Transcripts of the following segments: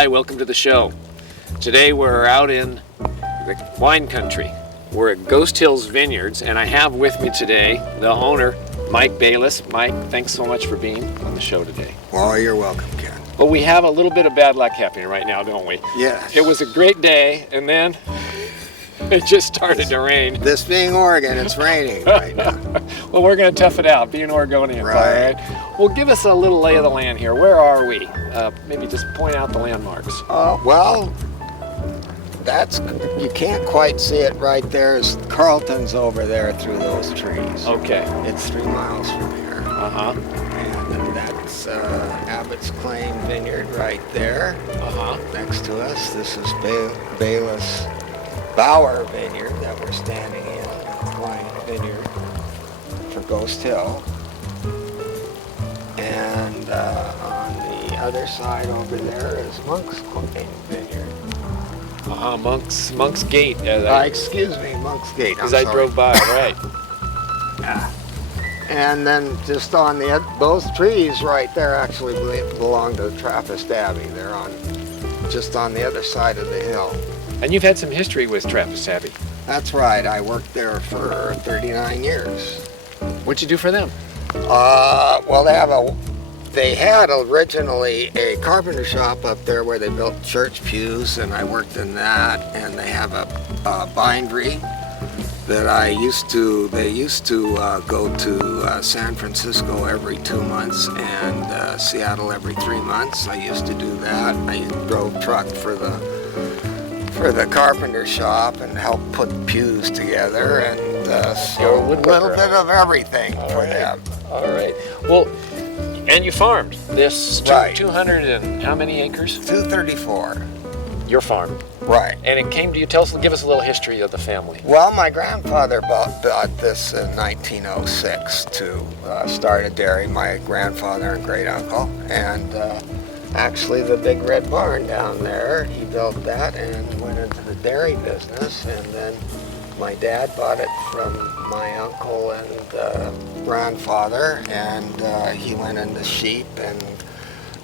Hi, welcome to the show. Today we're out in the wine country. We're at Ghost Hills Vineyards, and I have with me today the owner, Mike Bayliss. Mike, thanks so much for being on the show today. Well, you're welcome, Ken. But we have a little bit of bad luck happening right now, don't we? Yes. It was a great day, and then it just started to rain. This being Oregon, it's raining right now. Well, we're going to tough it out, being Oregonians, Right. all right? Well, give us a little lay of the land here. Where are we? Maybe just point out the landmarks. Well, you can't quite see it right there. Carlton's over there through those trees. Okay. It's 3 miles from here. Uh-huh. And that's Abbott's Claim Vineyard right there. Uh-huh. Next to us, this is Bayliss Bower Vineyard that we're standing in, wine vineyard for Ghost Hill. And on the other side over there is Monk's Claim Vineyard. Monk's Gate. Excuse me, Monk's Gate. As I drove by, right. And then just on those trees right there actually belong to Trappist Abbey. They're just on the other side of the hill. And you've had some history with Trappist Abbey. That's right. I worked there for 39 years. What'd you do for them? Well, they had originally a carpenter shop up there where they built church pews, and I worked in that. And they have a bindery that they used to go to San Francisco every 2 months and Seattle every 3 months. I used to do that. I drove truck for the carpenter shop and helped put pews together, and so a little bit of everything for them. All right. Well, and you farmed this Right. 200 and how many acres? 234. Your farm. Right. And it came to you. Give us a little history of the family. Well, my grandfather bought this in 1906 to start a dairy. My grandfather and great uncle, and actually the big red barn down there, he built that and went into the dairy business. And then my dad bought it from my uncle and grandfather, and he went into sheep, and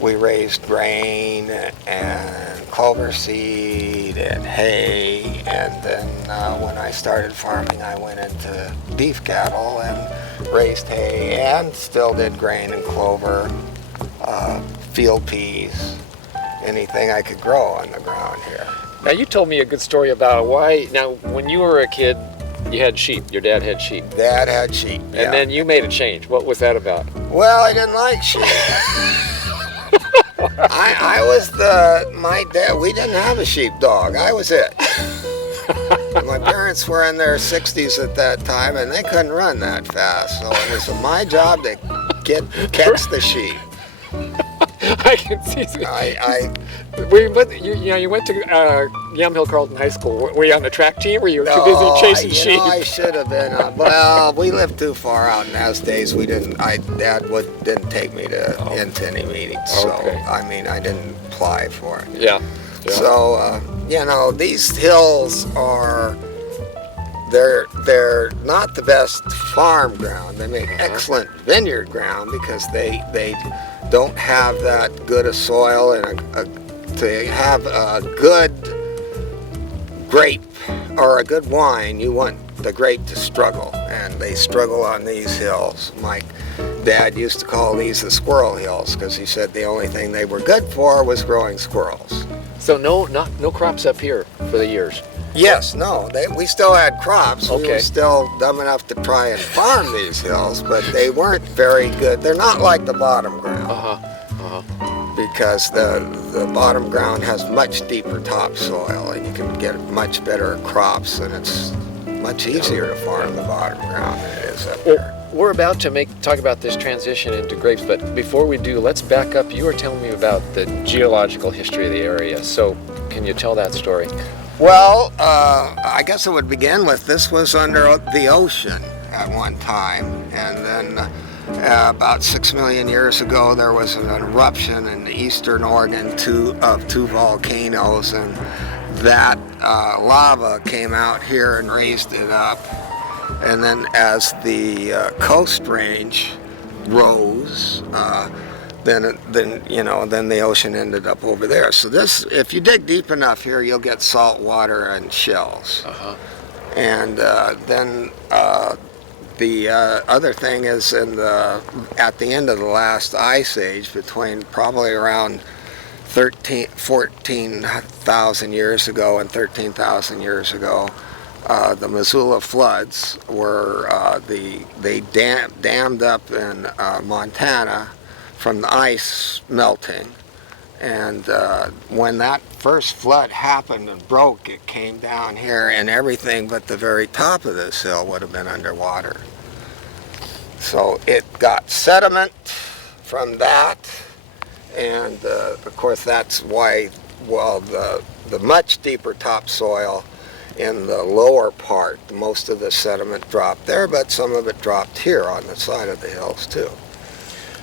we raised grain and clover seed and hay. And then when I started farming, I went into beef cattle and raised hay and still did grain and clover, field peas, anything I could grow on the ground here. Now, you told me a good story about why. Now, when you were a kid, you had sheep. Your dad had sheep. Dad had sheep, yeah. And then you made a change. What was that about? Well, I didn't like sheep. My dad, we didn't have a sheepdog. I was it. My parents were in their 60s at that time, and they couldn't run that fast. So it was my job to catch the sheep. I can see. You went to Yamhill-Carlton High School. Were you on the track team? Were you too busy chasing sheep? I should have been. Well, we lived too far out in those days. Dad didn't take me into any meetings. So I didn't apply for it. Yeah. So these hills they're not the best farm ground. They make excellent vineyard ground because they don't have that good a soil, and to have a good grape or a good wine, you want the grape to struggle, and they struggle on these hills. My dad used to call these the squirrel hills because he said the only thing they were good for was growing squirrels. So no crops up here for the years. Yes, no, we still had crops. Okay. We were still dumb enough to try and farm these hills, but they weren't very good. They're not like the bottom ground. Because the bottom ground has much deeper topsoil, and you can get much better crops, and it's much easier to farm the bottom ground than it is up here. We're about to talk about this transition into grapes, but before we do, let's back up. You were telling me about the geological history of the area, so can you tell that story? Well, I guess it would begin with this was under the ocean at one time, and then about 6 million years ago there was an eruption in eastern Oregon of two volcanoes, and that lava came out here and raised it up. And then as the coast range rose, then you know, then the ocean ended up over there. So this, if you dig deep enough here, you'll get salt water and shells. And then the other thing is at the end of the last ice age, between probably around 14,000 years ago and 13,000 years ago, the Missoula floods were they dammed up in Montana from the ice melting, and when that first flood happened and broke, it came down here, and everything but the very top of this hill would have been underwater. So it got sediment from that, and of course that's why, well, the much deeper topsoil in the lower part, most of the sediment dropped there, but some of it dropped here on the side of the hills too.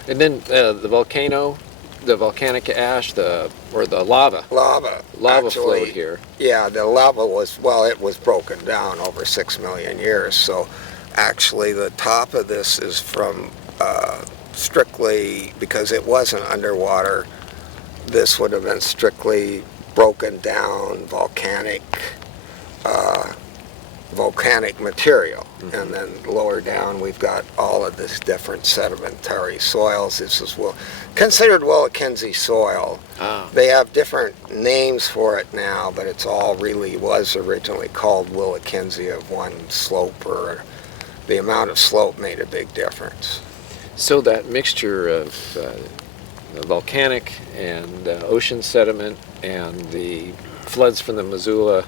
And then the volcano, the volcanic ash, or the lava. Lava Lava actually, flowed here. Yeah, the lava was, well, it was broken down over 6 million years. So actually the top of this is from strictly, because it wasn't underwater, this would have been strictly broken down volcanic material. And then lower down we've got all of this different sedimentary soils. This is considered Willikinzie soil. They have different names for it now, but it's all really was originally called Willikinzie of one slope, or the amount of slope made a big difference. So that mixture of the volcanic and ocean sediment and the floods from the Missoula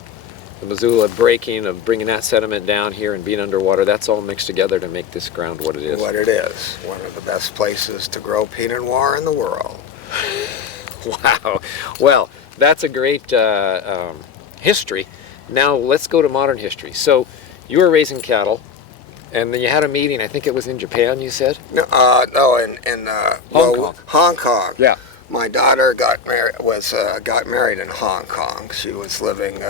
breaking, of bringing that sediment down here and being underwater, that's all mixed together to make this ground what it is. What it is. One of the best places to grow Pinot Noir in the world. Wow. Well, that's a great history. Now let's go to modern history. So you were raising cattle, and then you had a meeting, I think it was in Japan, you said? No, in Hong Kong. Hong Kong. Yeah. My daughter got married in Hong Kong. She was living,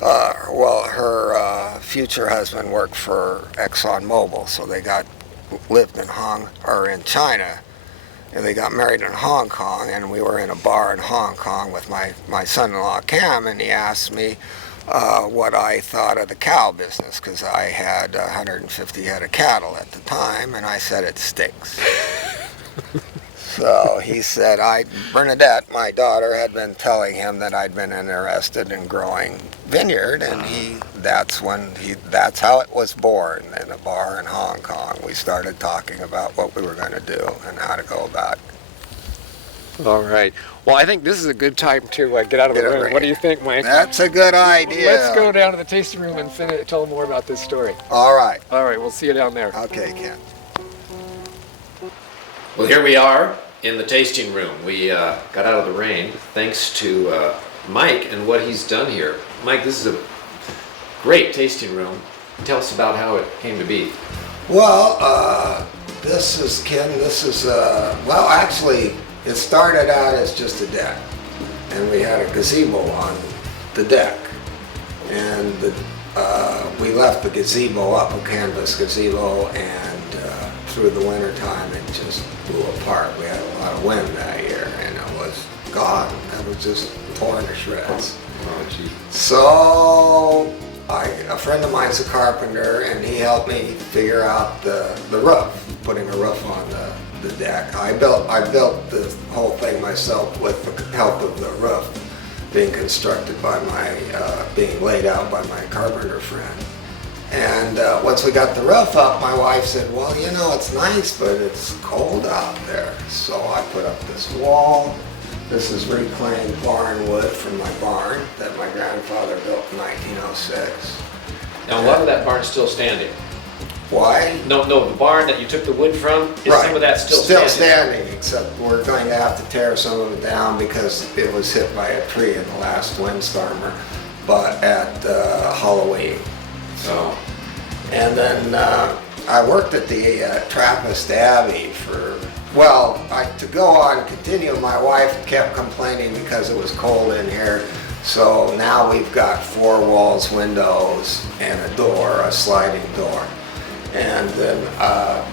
her future husband worked for ExxonMobil, so they lived in China, and they got married in Hong Kong, and we were in a bar in Hong Kong with my son-in-law Cam, and he asked me what I thought of the cow business, because I had 150 head of cattle at the time, and I said it stinks. So he said, Bernadette, my daughter, had been telling him that I'd been interested in growing vineyard, and that's how it was born, in a bar in Hong Kong. We started talking about what we were going to do and how to go about it. All right. Well, I think this is a good time to get out of the room. Right. What do you think, Mike? That's a good idea. Let's go down to the tasting room and tell them more about this story. All right. All right, we'll see you down there. Okay, Ken. Well, here we are in the tasting room. We got out of the rain thanks to Mike and what he's done here. Mike, this is a great tasting room. Tell us about how it came to be. Well, actually, it started out as just a deck, and we had a gazebo on the deck, and we left the gazebo up, a canvas gazebo, and through the winter time it just blew apart. We had a lot of wind that year, and it was gone. It was just torn to shreds. Oh, gee. So a friend of mine's a carpenter, and he helped me figure out the roof, putting a roof on the deck. I built the whole thing myself with the help of the roof being constructed being laid out by my carpenter friend. And once we got the roof up, my wife said, well, you know, it's nice, but it's cold out there. So I put up this wall. This is reclaimed barn wood from my barn that my grandfather built in 1906. Now, a lot of that barn's still standing. Why? No, the barn that you took the wood from, is Right. some of that still standing, except we're going to have to tear some of it down because it was hit by a tree in the last windstorm, but at Halloween. So, and then I worked at the Trappist Abbey continue, my wife kept complaining because it was cold in here. So now we've got 4 walls, windows, and a door, a sliding door. And then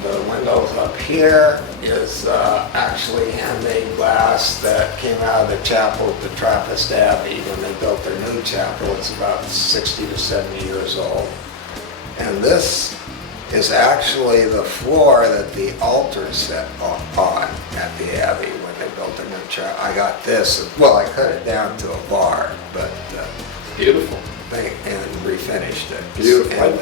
the windows up here, is actually handmade glass that came out of the chapel at the Trappist Abbey when they built their new chapel. It's about 60 to 70 years old. And this is actually the floor that the altar set on at the Abbey when they built their new chapel. I got this, well, I cut it down to a bar, but Beautiful. and refinished it. Beautiful. And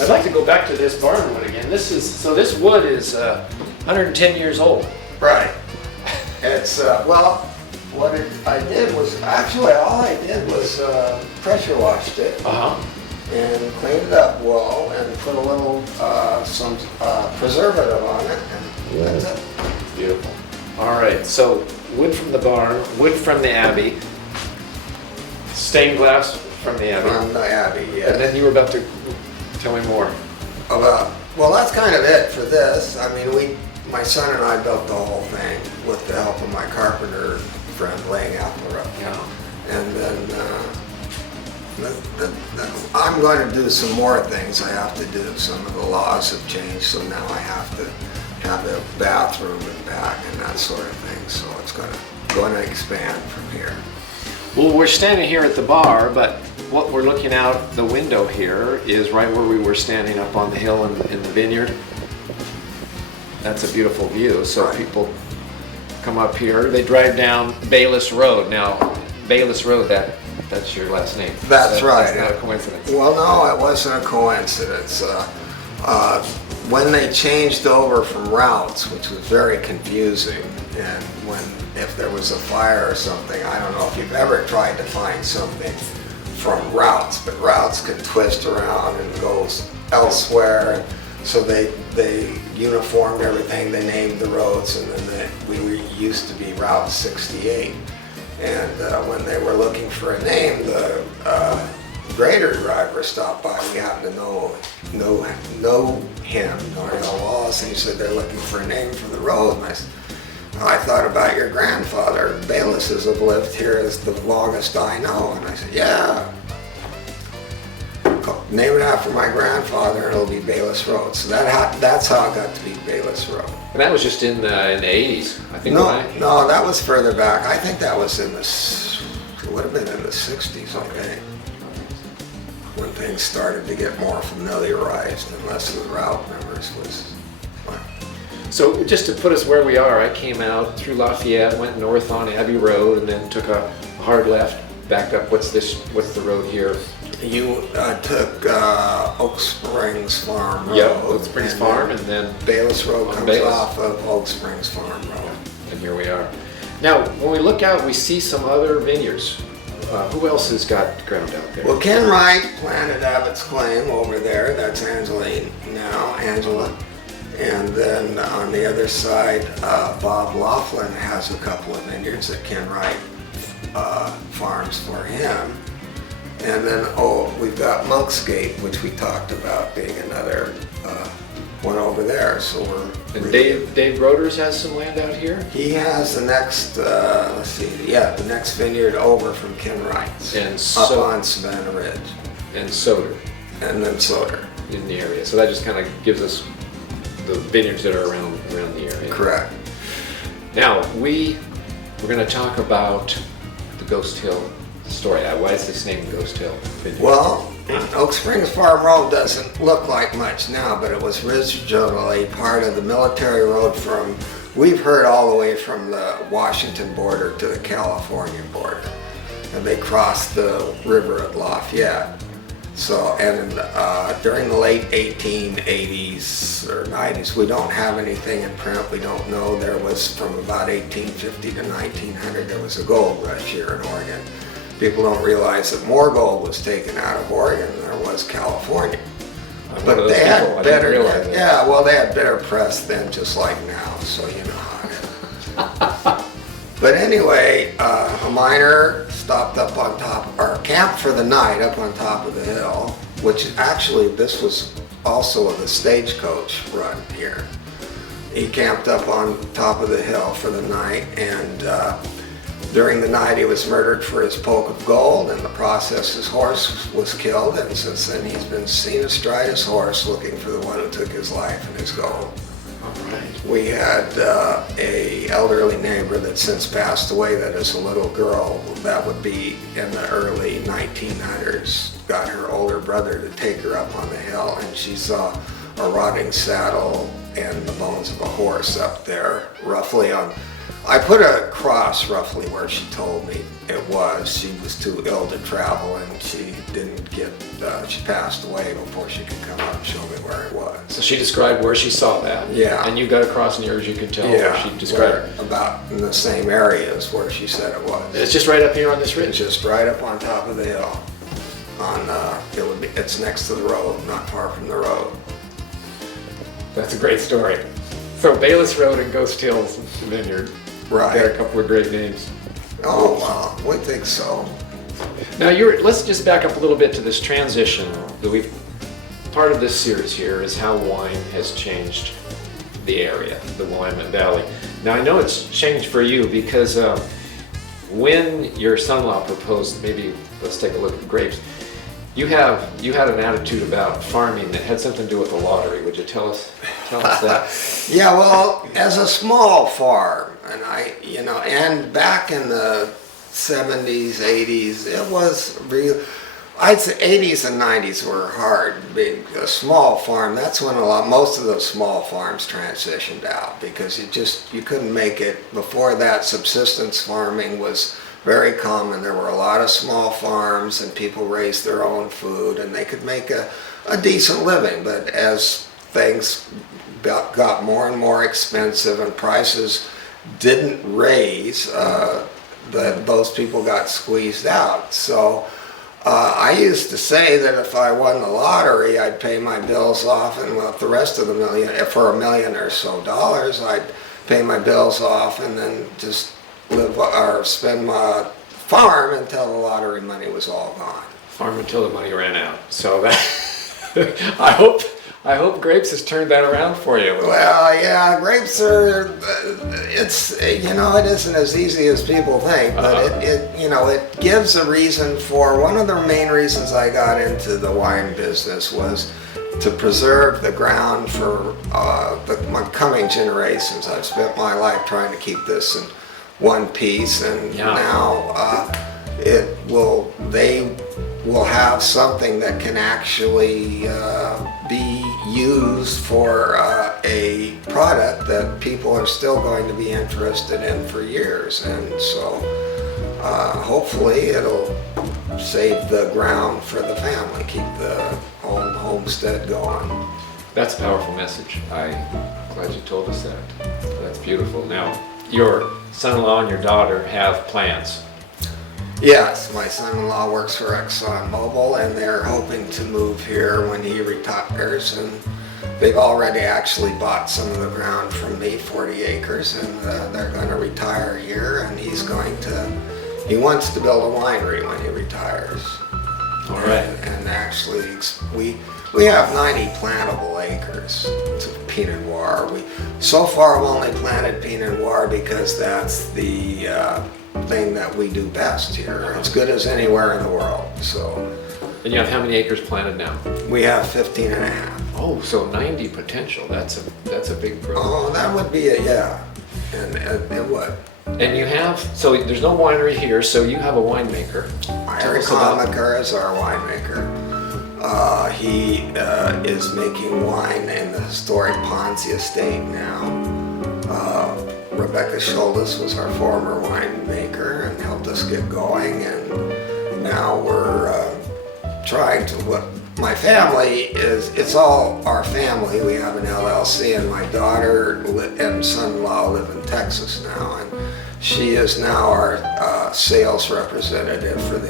I'd like to go back to this barnwood again. This wood is 110 years old. right. It's, well, I did was, actually all I did was pressure washed it Uh-huh. and cleaned it up well and put a little, some preservative on it, and that's it. Beautiful. All right, so wood from the barn, wood from the Abbey, stained glass from the Abbey. From the Abbey, yes. And then you were about to tell me more. Well, that's kind of it for this. I mean, my son and I built the whole thing with the help of my carpenter friend laying out the roof. Yeah. And then I'm going to do some more things. I have to do, some of the laws have changed, so now I have to have a bathroom and back and that sort of thing. So it's going to expand from here. Well, we're standing here at the bar, but what we're looking out the window here is right where we were standing up on the hill in the vineyard. That's a beautiful view. So Right. people come up here, they drive down Bayliss Road. Now, Bayliss Road, that's your last name. That's right. That's not a coincidence. Well, no, it wasn't a coincidence. When they changed over from routes, which was very confusing, and if there was a fire or something, I don't know if you've ever tried to find something from routes, but routes can twist around and go elsewhere. So they uniformed everything, they named the roads, and then we used to be Route 68. And when they were looking for a name, the grader driver stopped by. We happened to know him, Norriel Wallace, and he said they're looking for a name for the road. And I thought about your grandfather. Baylisses have lived here as the longest I know. And I said, yeah. Name it after my grandfather, and it'll be Bayliss Road. So that's how it got to be Bayliss Road. And that was just in the 80s, I think. No, that was further back. I think that was it would have been in the 60s, I think, when things started to get more familiarized and less of the route numbers was. So just to put us where we are, I came out through Lafayette, went north on Abbey Road, and then took a hard left, backed up. What's the road here? You took Oak Springs Farm Road. Yep, Oak Springs Farm, and then Bayliss Road comes Bayliss. off of Oak Springs Farm Road. And here we are. Now, when we look out, we see some other vineyards. Who else has got ground out there? Well, Ken Wright planted Abbott's Claim over there. That's Angela. And then on the other side, Bob Laughlin has a couple of vineyards that Ken Wright farms for him. And then, we've got Monksgate, which we talked about being another one over there. So And Dave Broders has some land out here? He has the next, the next vineyard over from Ken Wright's. And up on Savannah Ridge. And Soder. And then Soder. In the area. So that just kind of gives us the vineyards that are around the area. Correct. Now, we're going to talk about the Ghost Hill story. Why is this named Ghost Hill Vineyard? Well, Oak Springs Farm Road doesn't look like much now, but it was originally part of the military road we've heard all the way from the Washington border to the California border. And they crossed the river at Lafayette. So, and during the late 1880s or 90s, we don't have anything in print. We don't know. There was from about 1850 to 1900, there was a gold rush here in Oregon. People don't realize that more gold was taken out of Oregon than there was California. But they had better, they had better press then, just like now, so you know how it is. But anyway, a miner stopped up on top, or camped for the night up on top of the hill, which actually this was also the stagecoach run here. He camped up on top of the hill for the night, and during the night he was murdered for his poke of gold. In the process his horse was killed, and since then he's been seen astride his horse looking for the one who took his life and his gold. We had a elderly neighbor that since passed away that as a little girl, that would be in the early 1900s, got her older brother to take her up on the hill, and she saw a rotting saddle and the bones of a horse up there, roughly on, I put a cross roughly where she told me it was. She was too ill to travel, and she didn't get, she passed away before she could come up and show me where it was. So she described where she saw that. Yeah. And you got a cross near as you could tell where she described. About in the same area as where she said it was. It's just right up here on this ridge. Just right up on top of the hill. It's next to the road, not far from the road. That's a great story. So Bayliss Road and Ghost Hills Vineyard. Right. Got a couple of great names. Oh, well, we think so. Now let's just back up a little bit to this transition that part of this series here is how wine has changed the area, the Willamette Valley. Now I know it's changed for you because when your son-in-law proposed, maybe let's take a look at grapes, you had an attitude about farming that had something to do with the lottery. Would you tell us that? Yeah, well, as a small farm, and back in the 70s, 80s, it was real. I'd say 80s and 90s were hard. Being a small farm, that's when most of those small farms transitioned out because you couldn't make it. Before that, subsistence farming was very common. There were a lot of small farms and people raised their own food and they could make a decent living. But as things got more and more expensive and prices didn't raise, those people got squeezed out. So I used to say that if I won the lottery, I'd pay my bills off, and with the rest of the million, for $1 million or so, I'd pay my bills off and then just live or spend my farm until the lottery money was all gone. Farm until the money ran out. So that I hope grapes has turned that around for you. Well, yeah, grapes are, it isn't as easy as people think, but it gives a reason for, one of the main reasons I got into the wine business was to preserve the ground for my coming generations. I've spent my life trying to keep this in one piece, and now they will have something that can actually be used for a product that people are still going to be interested in for years. And so hopefully it'll save the ground for the family, keep the old homestead going. That's a powerful message. I'm glad you told us that. That's beautiful. Now, your son-in-law and your daughter have plans. Yes, my son-in-law works for ExxonMobil, and they're hoping to move here when he retires. And they've already actually bought some of the ground from me, 40 acres, and they're going to retire here. And he wants to build a winery when he retires. All right. And actually, we have 90 plantable acres to Pinot Noir. So far, we've only planted Pinot Noir because that's the thing that we do best here. It's good as anywhere in the world. So. And you have how many acres planted now? We have 15 and a half. Oh, so 90 potential. That's a big growth. Oh, that would be it, yeah. And it would. And you have, so there's no winery here, so you have a winemaker. Eric Homaker is our winemaker. He is making wine in the historic Ponzi estate now. Rebecca Schultes was our former winemaker and helped us get going, and now we're trying to, my family it's all our family. We have an LLC, and my daughter and son-in-law live in Texas now, and she is now our sales representative for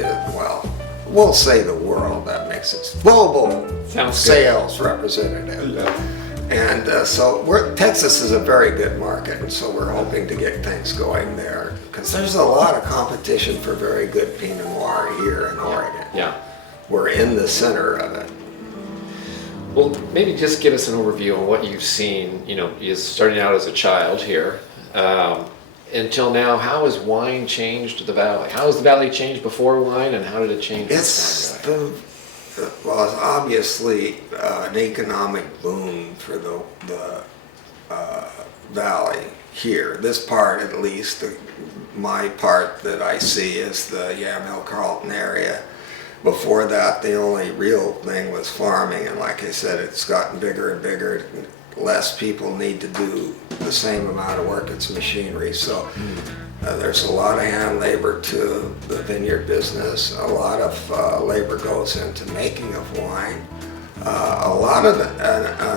we'll say the world, that makes it global. Sounds sales representative. Yeah. And so Texas is a very good market, and so we're hoping to get things going there because there's a lot of competition for very good Pinot Noir here in Oregon. Yeah. We're in the center of it. Well, maybe just give us an overview on what you've seen, you're starting out as a child here. Until now, how has wine changed the valley? How has the valley changed before wine, and how did it change? It's obviously an economic boom for the valley here. This part, at least, my part that I see is the Yamhill-Carlton area. Before that, the only real thing was farming, and like I said, it's gotten bigger and bigger. Less people need to do the same amount of work. It's machinery, so there's a lot of hand labor to the vineyard business. A lot of labor goes into making of wine. A lot of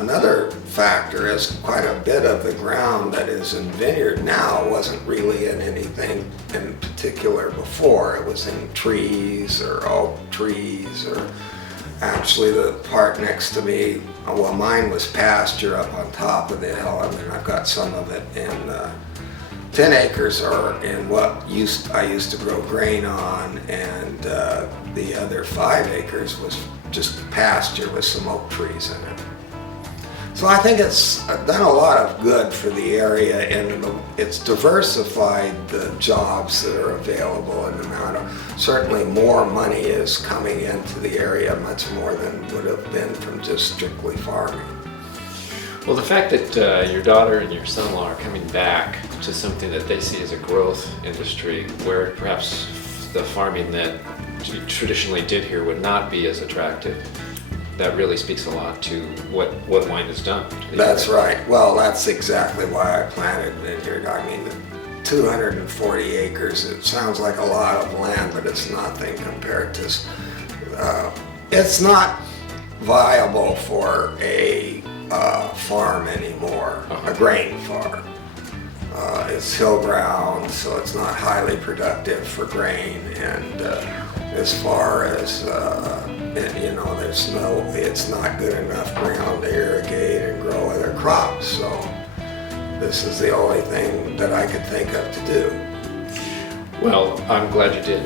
another factor is quite a bit of the ground that is in vineyard now wasn't really in anything in particular before. It was in trees or oak trees, or actually the part next to me, well, mine was pasture up on top of the hill. I mean, I've got some of it in 10 acres or in what I used to grow grain on, and the other 5 acres was just pasture with some oak trees in it. So I think it's done a lot of good for the area, and it's diversified the jobs that are available, and the amount of, certainly more money is coming into the area, much more than would have been from just strictly farming. Well, the fact that your daughter and your son-in-law are coming back to something that they see as a growth industry, where perhaps the farming that you traditionally did here would not be as attractive, that really speaks a lot to what wine has done. That's right. Well, that's exactly why I planted vineyard. I mean, 240 acres, it sounds like a lot of land, but it's nothing compared to, it's not viable for a farm anymore, a grain farm. It's hill ground, so it's not highly productive for grain, and as far as it's not good enough ground to irrigate and grow other crops. So this is the only thing that I could think of to do. Well, I'm glad you did,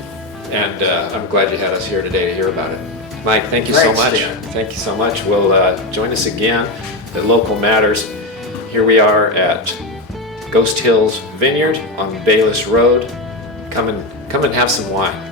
and I'm glad you had us here today to hear about it. Mike, thank you so Thanks, much. Dan. Thank you so much. We'll join us again at Local Matters. Here we are at Ghost Hills Vineyard on Bayliss Road. Come and have some wine.